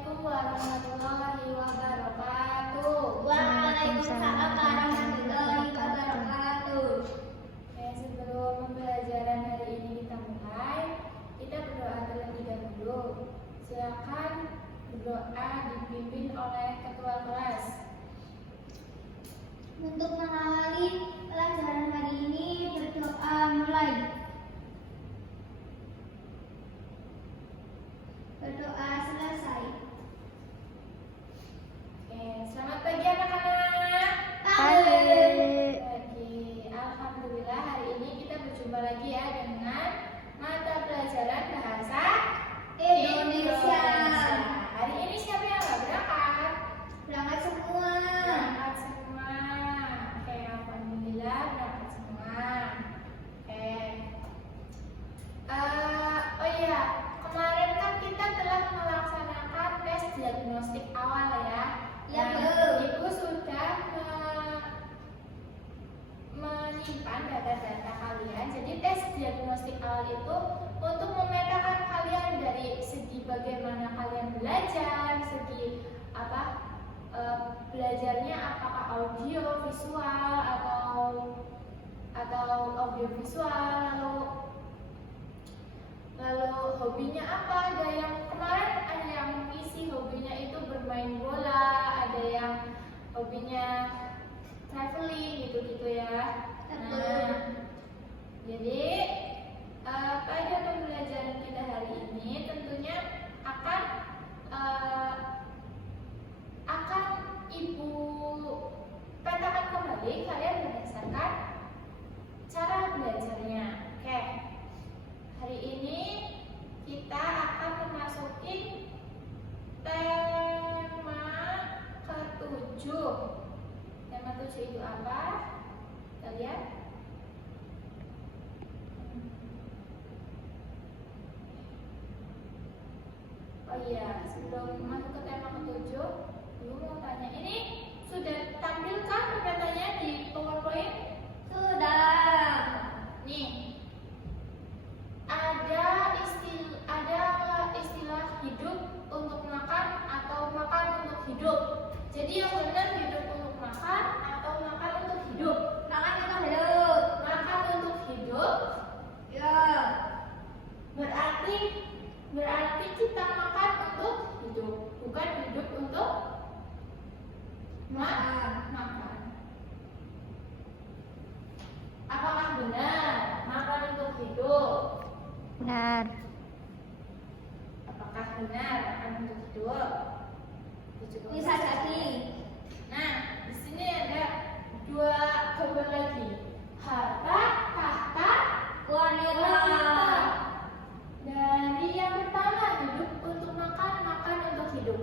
Assalamualaikum warahmatullahi wabarakatuh. Waalaikumsalam warahmatullahi wabarakatuh. Sebelum pembelajaran hari ini kita mulai, kita berdoa terlebih dahulu. Silakan berdoa dipimpin oleh ketua kelas. Untuk mengawali pelajaran hari ini, berdoa mulai. Berdoa selesai. Oke, selamat pagi anak-anak. Pagi. Alhamdulillah hari ini kita berjumpa lagi ya dengan mata pelajaran bahasa Indonesia. Hari ini siapa yang nggak berangkat? Berangkat semua. Berangkat semua. Oke, alhamdulillah berangkat semua. Oke. Oh iya, kemarin kan kita telah melaksanakan tes diagnostik awal ya. Ya, Nah, Bu. Ibu sudah menyimpan data-data kalian. Jadi tes diagnostik awal itu untuk memetakan kalian dari segi bagaimana kalian belajar, segi belajarnya apakah audio, visual atau audio visual, lalu hobinya apa? Ada yang kemarin ada yang mengisi hobinya itu bermain bola, ada yang hobinya traveling gitu-gitu ya. Nah, jadi pada pembelajaran kita hari ini tentunya akan Ibu petakan kembali kalian berdasarkan cara belajarnya. Oke. Hari ini kita akan memasuki tema ke-7. Tema 7 itu apa? Kita lihat. Oh iya, sebelum masuk ke tema ke-7, Ibu mau tanya, ini sudah tampilkan perbedaannya di PowerPoint? Sudah. Nih, ada istilah hidup untuk makan atau makan untuk hidup. Jadi yang benar hidup untuk makan atau makan untuk hidup? Makan untuk hidup. Makan untuk hidup. Ya. Berarti kita makan untuk hidup, bukan hidup untuk makan. Apakah benar makan untuk hidup? Benar. Apakah benar makan untuk hidup? Bisa jadi. Nah, di sini ada dua gambar lagi. Harta, tahta, Wanita. Dari yang pertama hidup untuk makan, makan untuk hidup.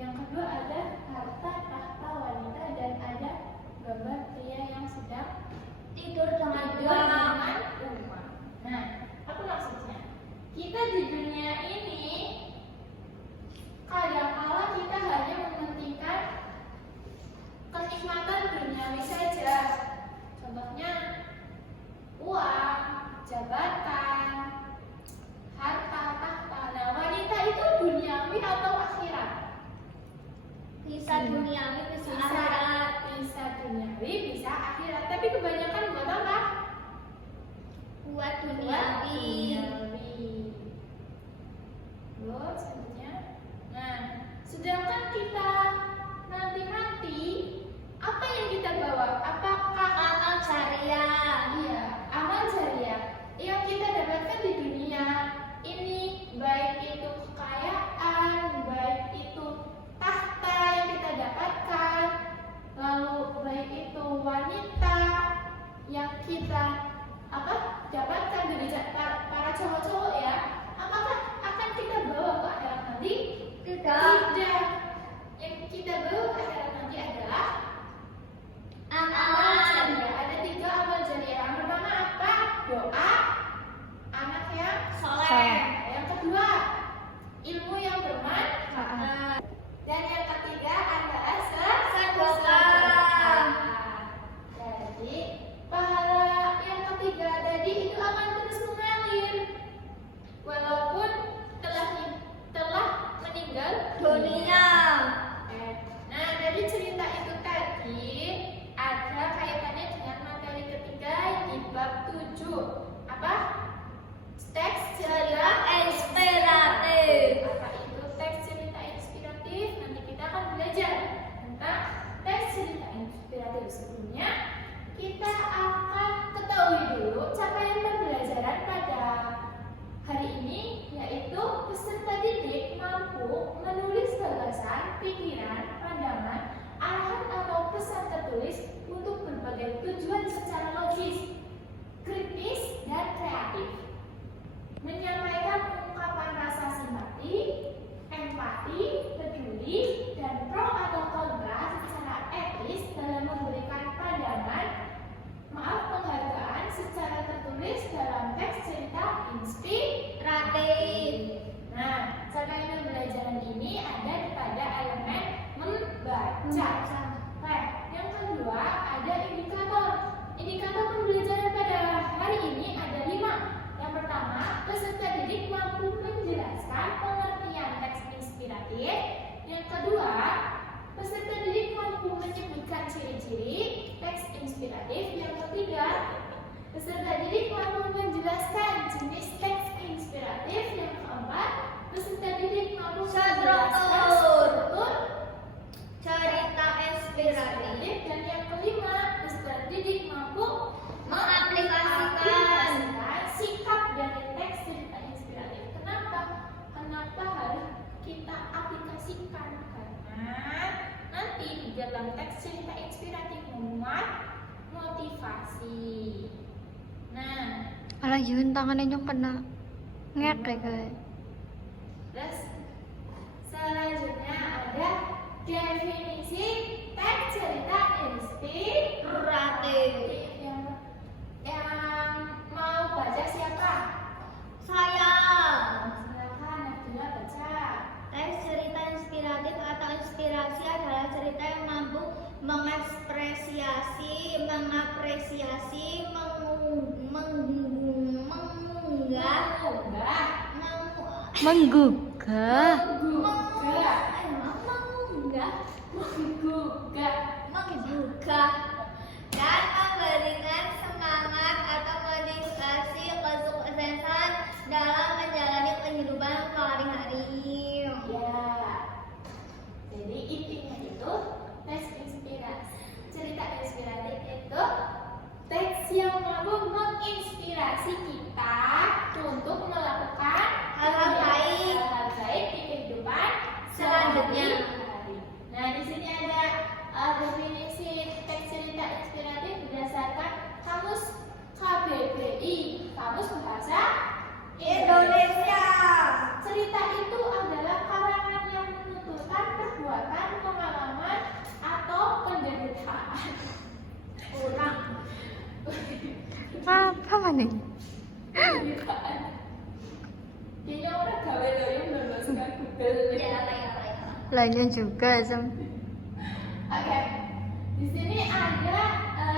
Yang kedua ada harta, tahta, wanita, dan ada gambar pria yang sedang Tidur dengan tidur uang. dengan uang. Nah, apa maksudnya? Kita di dunia ini kadang-kala kita hanya mementingkan kenikmatan duniawi saja. Contohnya uang, jabatan, Peserta didik mampu menjelaskan jenis teks inspiratif. Yang keempat, peserta didik mampu menjelaskan struktur cerita inspiratif, dan yang kelima, peserta didik mampu mengaplikasikan sikap dari teks cerita inspiratif. Kenapa harus kita aplikasikan? Karena nanti di dalam teks cerita inspiratif memuat motivasi. Nah, Alah Yun, tangannya nyong kena ngedek kayak. terus selanjutnya ada definisi teks cerita inspiratif. Yang mau baca siapa? saya. Silakan Nabila baca. Teks cerita inspiratif atau inspirasi adalah cerita yang mampu mengapresiasi, Menggugah. menggugah dan memberikan semangat atau motivasi kesuksesan dalam menjalani kehidupan sehari-hari. Ya. Jadi intinya itu teks inspirasi. Cerita inspiratif itu teks yang mampu menginspirasi kita untuk melakukan Hal-hal baik di kehidupan selanjutnya. sehari-hari. Nah, di sini ada definisi teks cerita inspiratif berdasarkan kamus KBBI, Kamus Bahasa Indonesia. Cerita itu adalah karangan yang menuturkan perbuatan, pengalaman, atau penderitaan. Ulang. Apa maning? Penderitaan. Kayaknya orang gawe loyong berbasis Google. Ya. Lainnya juga Sem. Oke. Di sini ada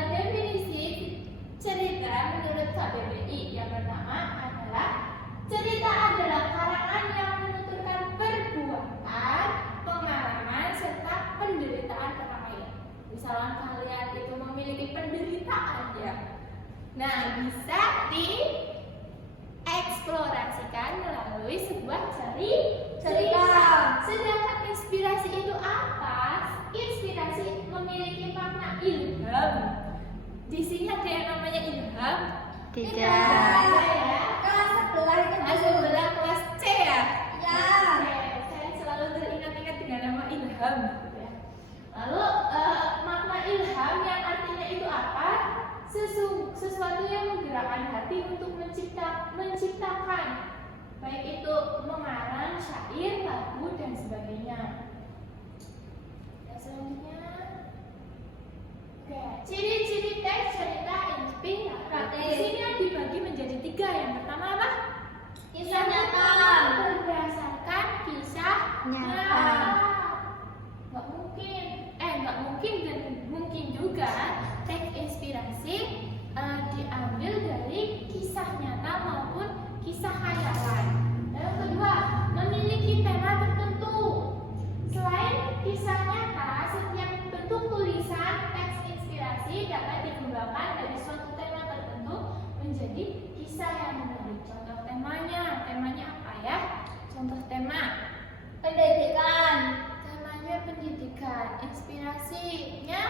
definisi cerita menurut KBBI. Yang pertama adalah cerita adalah karangan yang menuturkan perbuatan, pengalaman, serta penderitaan orang lain. Misalnya kalian itu memiliki penderitaan ya. Nah, bisa dieksplorasikan melalui sebuah cerita. Sedangkan inspirasi itu apa? Inspirasi memiliki makna ilham. Di sini ada yang namanya ilham. Tidak. Ada ya. Kelas 11 itu Kelas 11 kelas C ya. Ya. Saya selalu teringat-ingat dengan nama ilham. Gitu ya. Lalu makna ilham yang artinya itu apa? Sesuatu yang menggerakkan hati untuk menciptakan, baik itu mengarang, syair, lagu dan sebagainya. Selanjutnya, oke, ciri-ciri teks cerita inspiratif. Di sini dibagi menjadi 3. Yang pertama apa? Kisah nyata. Berdasarkan kisah Nyata. Nggak mungkin dan mungkin juga teks inspirasi diambil dari kisah nyata maupun kisah khayalan. Yang kedua, memiliki tema tertentu. Selain kisah nyata, setiap bentuk tulisan teks inspirasi dapat dikembangkan dari suatu tema tertentu menjadi kisah yang menarik. Contoh temanya apa ya? Contoh tema Pendidikan. temanya pendidikan, inspirasinya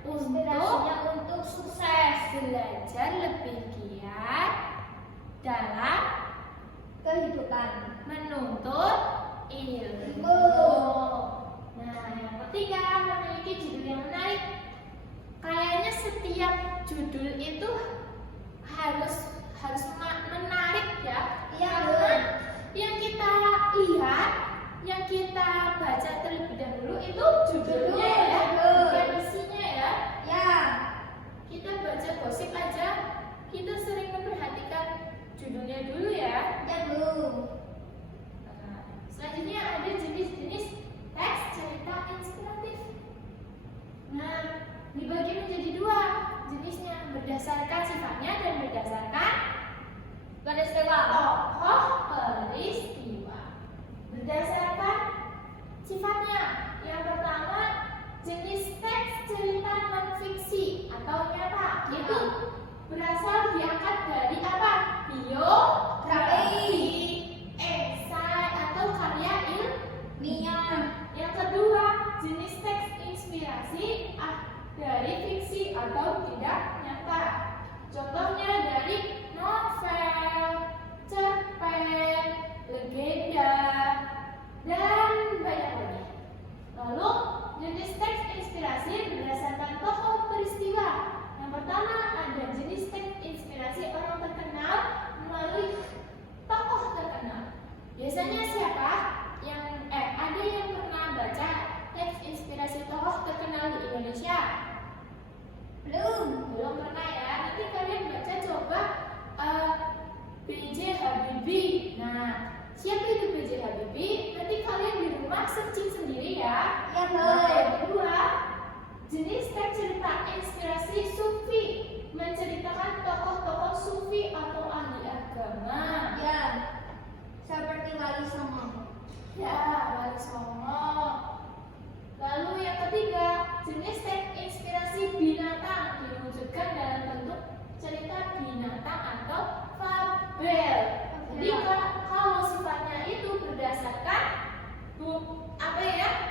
Untuk sukses belajar lebih giat dalam kehidupan. menuntut ilmu. Nah, yang ketiga, memiliki judul yang menarik. Kayaknya setiap judul itu harus menarik ya. Iya, Karena betul. yang kita lihat, yang kita baca terlebih dahulu itu judulnya ya, Betul. bukan isinya ya. Ya. Kita baca gosip aja, kita sering memperhatikan judulnya dulu ya. Ya, Bu. Nah, selanjutnya ada jenis-jenis teks cerita inspiratif. Nah, dibagi menjadi 2 jenisnya, berdasarkan sifatnya dan berdasarkan Peristiwa. tokoh peristiwa. Berdasarkan sifatnya, yang pertama jenis teks cerita non-fiksi atau nyata, yaitu berasal diangkat dari apa? Biografi, esai atau karya ilmiah. Yang kedua, jenis teks inspirasi dari fiksi atau tidak nyata. Contohnya dari novel, cerpen, legenda, dan banyak lagi. Lalu, jenis teks inspirasi berdasarkan tokoh peristiwa. Yang pertama, ada jenis teks inspirasi orang terkenal melalui tokoh terkenal. Biasanya siapa? Ada yang pernah baca teks inspirasi tokoh terkenal di Indonesia? Belum pernah ya. Nanti kalian baca coba B.J. Habibie. Nah, siapa itu B.J. Habibie? Nanti kalian di rumah searching sendiri ya. Ya, Nah, yang kedua, jenis teks cerita inspirasi sufi, menceritakan tokoh-tokoh sufi atau ahli agama. Ya, seperti Wali Songo. Ya, Wali Songo. Lalu yang ketiga, jenis teks inspirasi binatang diwujudkan dalam bentuk cerita binatang atau fabel. Jadi kalau sifatnya itu berdasarkan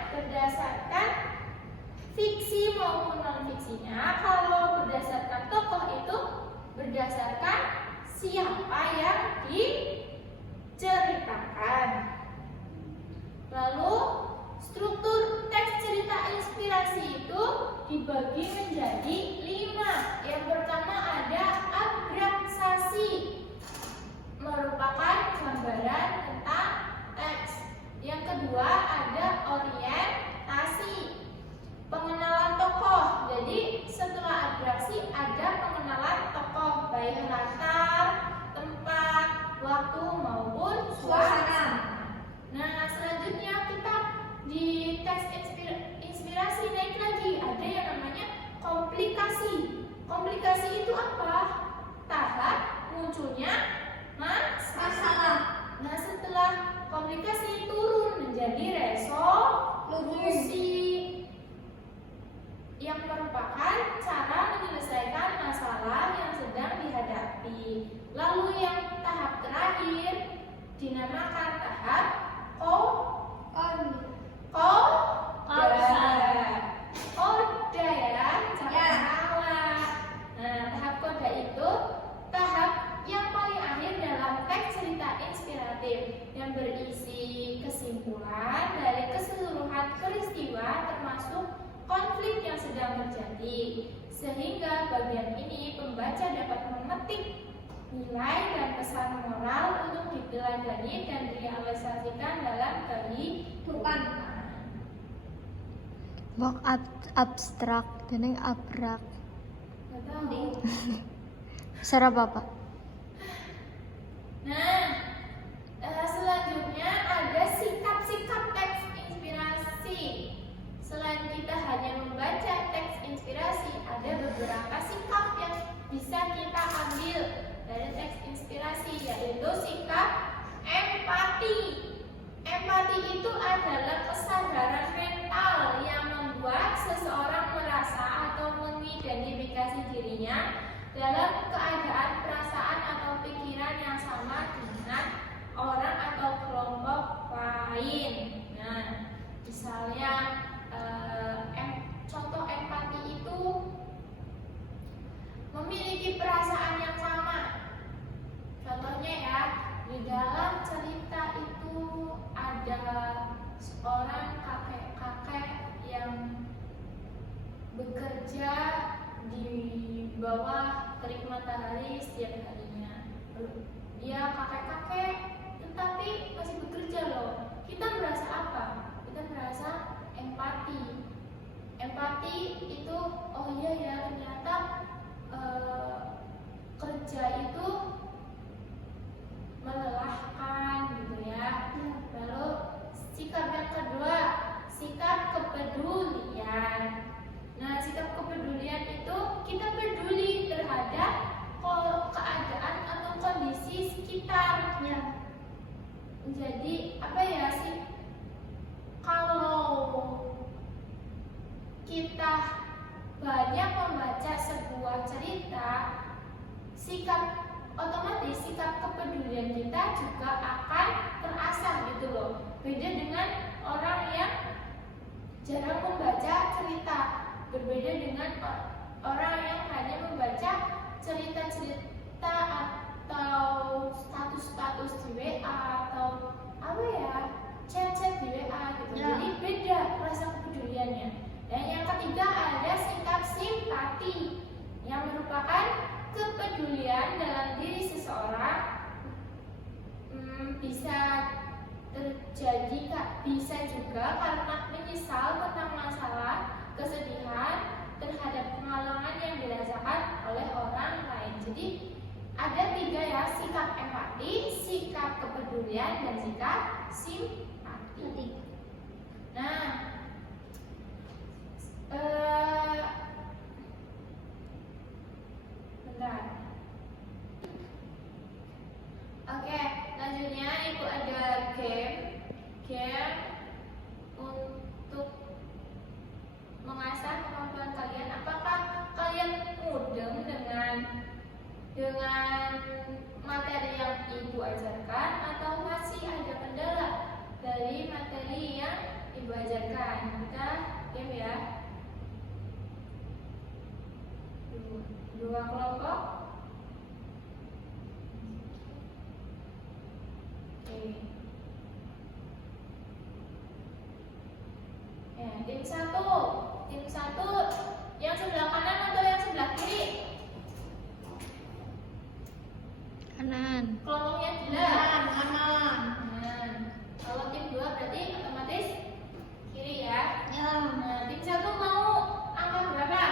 berdasarkan fiksi maupun non fiksinya. Kalau berdasarkan tokoh itu berdasarkan siapa yang diceritakan. Lalu struktur teks cerita inspirasi itu dibagi menjadi 5. Yang pertama ada abraksasi, merupakan gambaran tentang teks. Yang kedua ada orientasi, pengenalan tokoh. Jadi setelah abraksi ada pengenalan tokoh, baik latar, tempat, waktu maupun suasana. Nah, selanjutnya kita di teks inspirasi naik lagi, ada yang namanya komplikasi. Komplikasi itu apa? Tahap munculnya masalah. Nah, setelah komplikasi turun menjadi resolusi, yang merupakan cara menyelesaikan masalah yang sedang dihadapi. Lalu yang tahap terakhir dinamakan tahap koda ya, jangan salah. Nah, tahap koda itu tahap yang paling akhir dalam teks cerita inspiratif yang berisi kesimpulan dari keseluruhan peristiwa termasuk konflik yang sedang terjadi. Sehingga bagian ini pembaca dapat memetik nilai dan pesan moral untuk diteladani dan direalisasikan dalam kehidupan. Bok abstrak, jeneng abrak. Gak tahu. Serap Bapak. Nah, selanjutnya ada sikap-sikap teks inspirasi. Selain kita hanya membaca teks inspirasi, ada beberapa sikap yang bisa kita ambil dari teks inspirasi, yaitu sikap empati. Empati itu adalah kesadaran mental yang membuat seseorang merasa atau mengidentifikasi dirinya dalam keadaan, perasaan atau pikiran yang sama dengan orang atau kelompok lain. Nah, misalnya contoh empati itu memiliki perasaan yang sama. Contohnya ya, di dalam cerita itu ada seorang kakek-kakek yang bekerja di bawah terik matahari setiap harinya. Dia kakek-kakek tetapi masih bekerja loh. Kita merasa apa? Kita merasa empati. Empati itu, oh iya ya, ternyata kerja itu melelahkan gitu ya. Lalu sikap yang kedua, sikap kepedulian. Nah, sikap kepedulian itu kita peduli terhadap keadaan atau kondisi sekitarnya. Jadi apa ya sih, kalau kita banyak membaca sebuah cerita, otomatis sikap kepedulian kita juga akan terasah gitu loh. Beda dengan orang yang jarang membaca cerita, berbeda dengan orang yang hanya membaca cerita-cerita atau status-status di WA atau apa ya, chat-chat di WA gitu. Ya. Jadi beda rasa kepeduliannya. Dan yang ketiga ada sikap simpati yang merupakan kepedulian dalam diri seseorang. Bisa terjadi bisa juga karena menyesal tentang masalah, kesedihan terhadap pengalaman yang dirasakan oleh orang lain. Jadi ada 3 ya, sikap empati, sikap kepedulian, dan sikap simpati. Nah, bentar. Oke, selanjutnya ibu ada game untuk mengasah kemampuan kalian. Apakah kalian mudeng dengan materi yang ibu ajarkan atau masih ada kendala dari materi yang ibu ajarkan? Kita game ya. 2 kelompok. Oke. Ya, tim 1 yang sebelah kanan atau yang sebelah kiri? Kanan. Kelompoknya jelas. Kanan. Kanan. Kalau tim 2 berarti otomatis kiri ya. Ya. Nah, tim 1 mau angka berapa?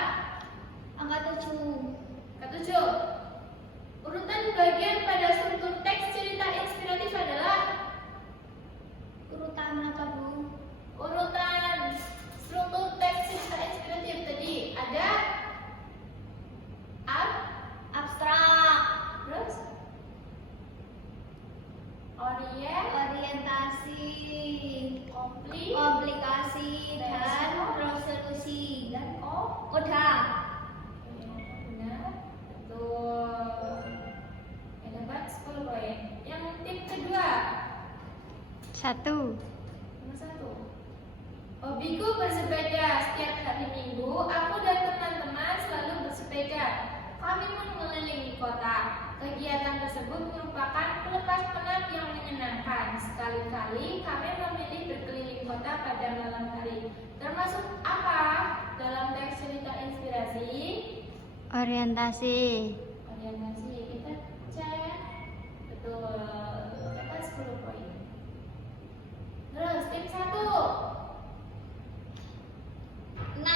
Angka 7. Angka 7. Urutan bagian pada struktur teks cerita inspiratif adalah Urutan apa, Bu? urutan struktur teks cerita inspiratif tadi ada Abstrak, terus orientasi, komplikasi, dan resolusi, dan koda. Benar, betul. Ya, dapat 10 poin. Yang tim kedua 1. nomor 1. Hobiku bersepeda. Setiap hari Minggu aku dan teman-teman selalu bersepeda. Kami mengelilingi kota. Kegiatan tersebut merupakan pelepas penat yang menyenangkan. Sekali-kali kami memilih berkeliling kota pada malam hari. Termasuk apa dalam teks cerita inspirasi? Orientasi. Orientasi. Kita cek. Betul. Dapat 10 poin. Terus tim 1. 6.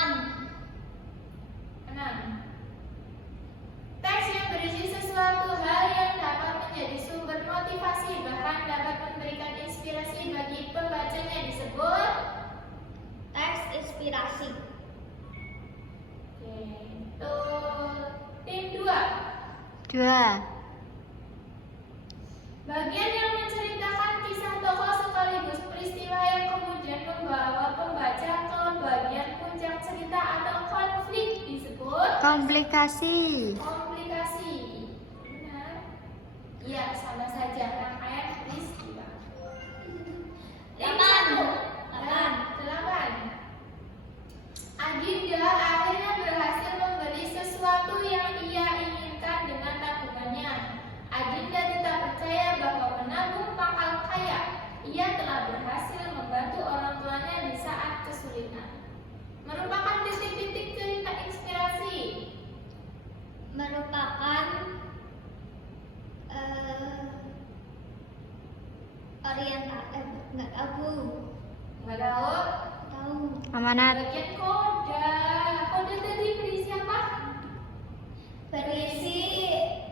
Teks yang berisi sesuatu hal yang dapat menjadi sumber motivasi bahkan dapat memberikan inspirasi bagi pembacanya disebut Teks inspirasi. Oke, tuh tim 2. 2. Bagian yang menceritakan kisah tokoh sekaligus peristiwa yang kemudian membawa pembaca ke bagian puncak cerita atau konflik disebut Komplikasi. komplikasi. Benar? Iya, sama saja rangkaian peristiwa. 8. Adinda akhirnya berhasil membeli sesuatu yang ia inginkan dengan tabungannya. Adinda tidak percaya bahwa menabung pangkal kaya. Ia telah berhasil membantu orang tuanya di saat kesulitan. Merupakan titik-titik cerita inspirasi. Merupakan nggak tahu. Nggak tahu? Tahu. Amanat. Bagian koda. Koda tadi berisi apa? Berisi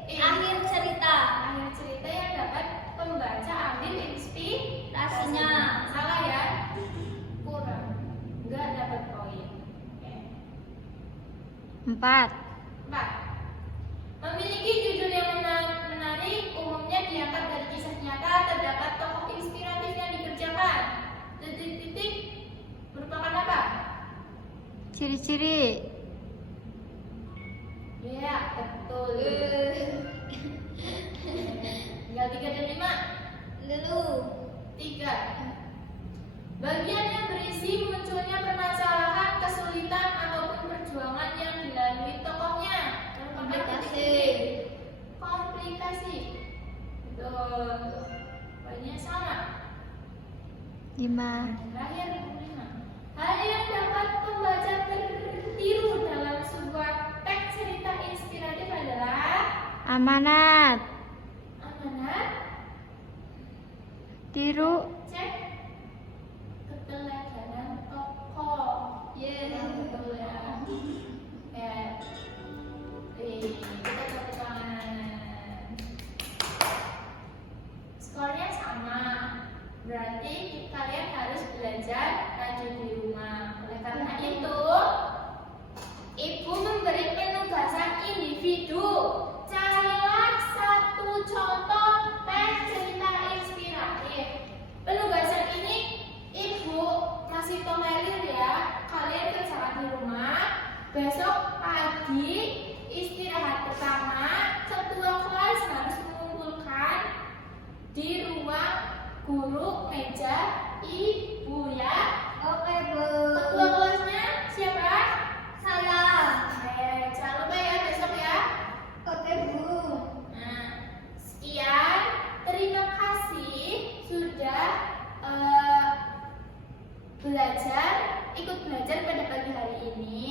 akhir cerita. Akhir cerita yang dapat pembaca ambil inspirasinya. Inspirasinya. Salah ya? Kurang. Nggak dapat poin. Oke. 4. 4. Memiliki judul yang menarik, umumnya diangkat dari kisah nyata, terdapat tokoh inspiratif yang dikerjakan. Titik-titik merupakan apa? Ciri-ciri. Iya, betul. Tinggal 3 dan 5. Dulu. 3. Bagian yang berisi munculnya permasalahan, kesulitan, ataupun perjuangan yang dilalui tokohnya. Komplikasi. Komplikasi. Betul. Banyak sama. 5. Terakhir 5. Hal yang dapat pembaca tertiru dalam sebuah teks cerita inspiratif adalah Amanat. amanat, Tiru. cek, keteladanan tokoh. Betul ya. Ya. Kita tepuk tangan. Skornya sama. Berarti kalian harus belajar rajin di rumah. Oleh karena itu, Ibu memberi penugasan individu. Carilah satu contoh teks cerita inspiratif. Penugasan ini Ibu kasih tolerir ya. Kalian kerjakan di rumah. Besok pagi istirahat pertama, ketua kelas harus mengumpulkan di ruang guru meja Ibu ya. Oke, Bu. Ketua kelasnya siapa? Saya. Jangan lupa ya besok ya. Oke, Bu. Nah, sekian. Terima kasih sudah ikut belajar pada pagi hari ini.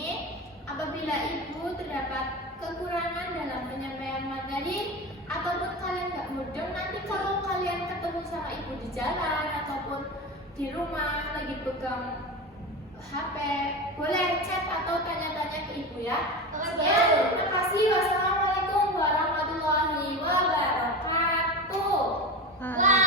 Apabila Ibu terdapat kekurangan dalam penyampaian materi ataupun kalian nggak mudeng, nanti kalau kalian ketemu sama Ibu di jalan ataupun di rumah lagi pegang HP, boleh chat atau tanya-tanya ke Ibu ya. Oke, Bu. Sekian, terima kasih. Wassalamualaikum warahmatullahi wabarakatuh. Waalaikumsalam.